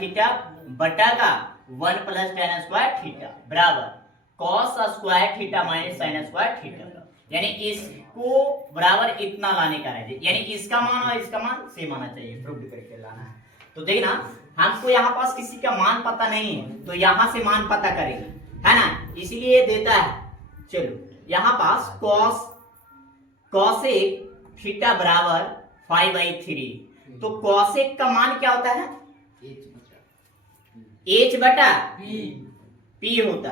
Theta बटा का 1 plus tan square theta बराबर cos square theta minus sin square theta. यानी इसको बराबर इतना लाने का है, यानी इसका मान और इसका मान सेम आना चाहिए, प्रूव करके लाना है। तो देखना हमको यहाँ पास किसी का मान पता नहीं है तो यहाँ से मान पता करेंगे, है ना, इसीलिए देता है। चलो यहाँ पास cosec थीटा बराबर 5/3, तो cosec का मान क्या होता है, h बटा p होता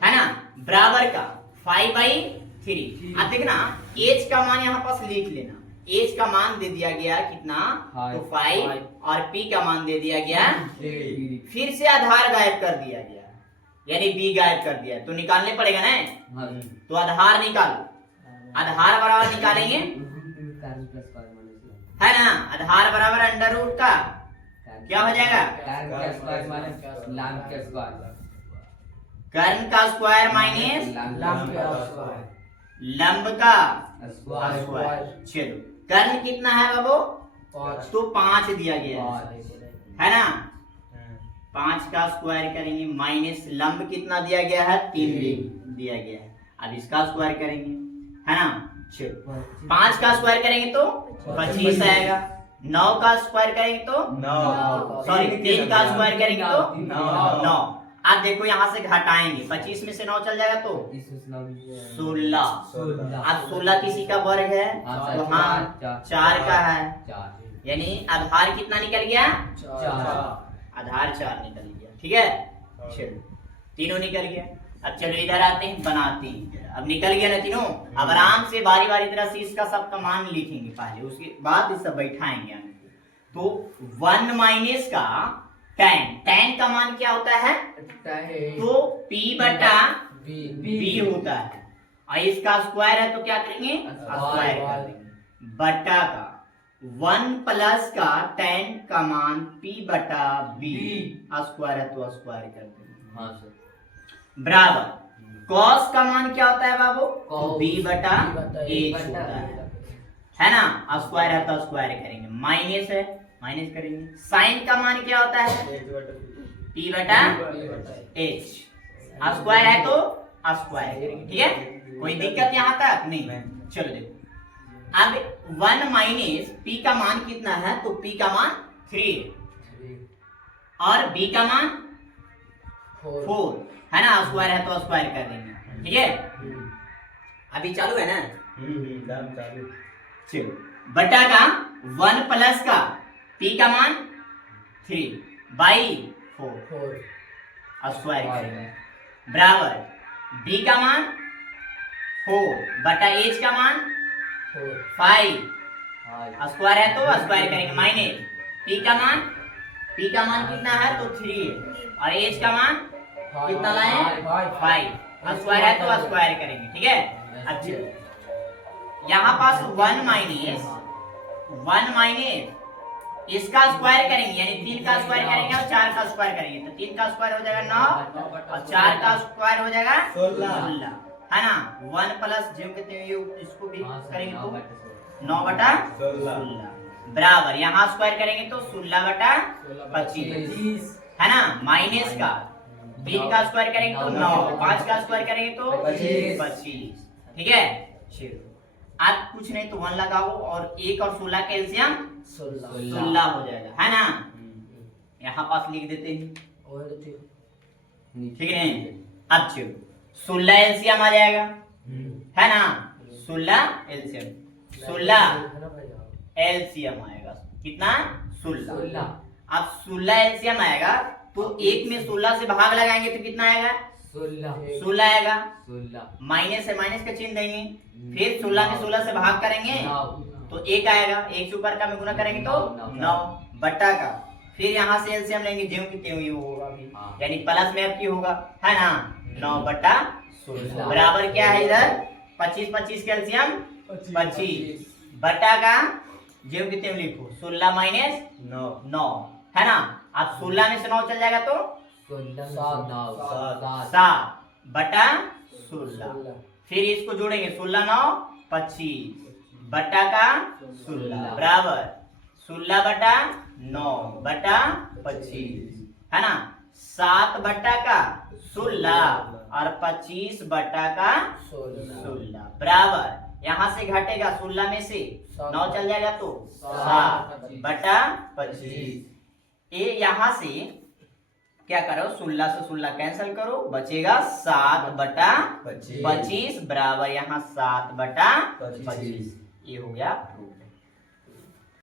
है ना, बराबर का 5/3। अब देखना h का मान यहाँ पास लिख लेना, h का मान दे दिया गया कितना, तो 5 और p का मान दे दिया गया, फिर से आधार गायब कर दिया गया, यानी b गायब कर दिया, तो निकालने पड़ेगा ना। तो आधार निकालो, आधार बराबर निकालेंगे, है ना, आधार बराबर अंडर रूट का क्या हो जाएगा, कर्ण का स्क्वायर माइनस लंब का स्क्वायर। चलो कर्ण कितना है बाबू, तो 5 दिया गया है ना, 5 का स्क्वायर करेंगे माइनस लंब कितना दिया गया है, 3 दिया गया है। अब इसका स्क्वायर करेंगे, है ना, चलो 5 का स्क्वायर करेंगे तो 25 आएगा, 9 का स्क्वायर करेंगे तो 9, सॉरी 3 का स्क्वायर करेंगे तो 9। अब देखो यहाँ से घटाएंगे, 25 में से 9 चल जाएगा तो 16। अब 16 किसी का वर्ग है तो हाँ 4 का है, यानी आधार कितना निकल गया, आधार 4 निकल गया, ठीक है। चलो तीनों निकल गया। अब चलो इधर आते हैं, बनाते हैं। अब निकल गया ना तीनों, अब आराम से बारी बारी तरह से इसका सबका मान लिखेंगे पहले, उसके बाद इस सब बैठाएंगे। तो 1 माइनस का tan का मान क्या होता है, तो p बटा b होता है, और इसका स्क्वायर है तो क्या करेंगे, स्क्वायर कर देंगे, बटा का 1 प्लस का tan का मान p बटा b, स्क्वायर है तो स्क्वायर कर देंगे, बराबर cos का मान क्या होता है बाबू, b बटा h होता है ना, स्क्वायर है तो स्क्वायर करेंगे, माइनस है माइनस करेंगे। साइन का मान क्या होता है, p बटा h, स्क्वायर है तो स्क्वायर करेंगे, ठीक है, कोई दिक्कत यहाँ तक नहीं। चलो देखो अब 1 माइनस p का मान कितना है, तो p का मान 3 और b का मान 4 है ना, स्क्वायर है तो स्क्वायर कर देंगे, ठीक है। अभी चालू है ना, चलो बटा का 1 प्लस का p का मान 3/4 स्क्वायर करेंगे, बराबर b का मान 4 बटा h का मान 5 स्क्वायर है तो स्क्वायर करेंगे, माइनस p का मान कितना है, तो 3 और h का मान कितना लाए, 5 स्क्वायर है तो स्क्वायर करेंगे, ठीक है। अच्छा यहाँ पास 1 माइनस इसका स्क्वायर करेंगे, यानी 3 का स्क्वायर करेंगे और 4 का स्क्वायर करेंगे, तो 3 का स्क्वायर हो जाएगा 9 और 4 का स्क्वायर हो जाएगा 16, है ना। 1 प्लस जो कहते हैं इसको भी करेंगे तो 9 बटा 16 बराबर, यहाँ स्क्वायर करेंगे तो 16 बटा 25, है ना, माइनस का 3 का स्क्वायर करेंगे तो 9, 5 का स्क्वायर करेंगे तो 25, ठीक है। चलो अब कुछ नहीं तो 1 लगाओ और 1 और 16 का एलसीएम 16 हो जाएगा, है ना, यहाँ पास लिख देते हैं, ठीक है। अब चलो 16 एलसीएम आ जाएगा, है ना, 16 एलसीएम आएगा कितना, 16। अब 16 एलसीएम आएगा तो 1 में 16 से भाग लगाएंगे तो कितना आएगा, 16 आएगा, माइनस है माइनस का चिन्ह देंगे, फिर 16 में 16 से भाग करेंगे तो 1 आएगा, 1 से ऊपर का में गुना करेंगे तो 9 बटा का, फिर यहाँ से एलसीएम लेंगे ज्यों की त्यों ही होगा भी, यानी प्लस में अब की होगा, है ना, 9 बटा 16 बराबर क्या है इधर 25 का एलसीएम 25 बटा का ज्यों की त्यों लिखो 16 माइनस 9, है ना। अब 16 में से 9 चल जाएगा तो 7 बटा 16, फिर इसको जोड़ेंगे 16 9 25 बटा का 16 बराबर 16 बटा 9 बटा 25 है ना। 7 बटा का 16 और 25 बटा का 16 बराबर, यहाँ से घटेगा 16 में से 9 चल जाएगा तो 7 बटा 25। ये यहाँ से क्या करो, 16 से 16 कैंसिल करो, बचेगा 7 बटा 25 बराबर यहाँ 7 बटा 25। ये हो गया प्रूफ।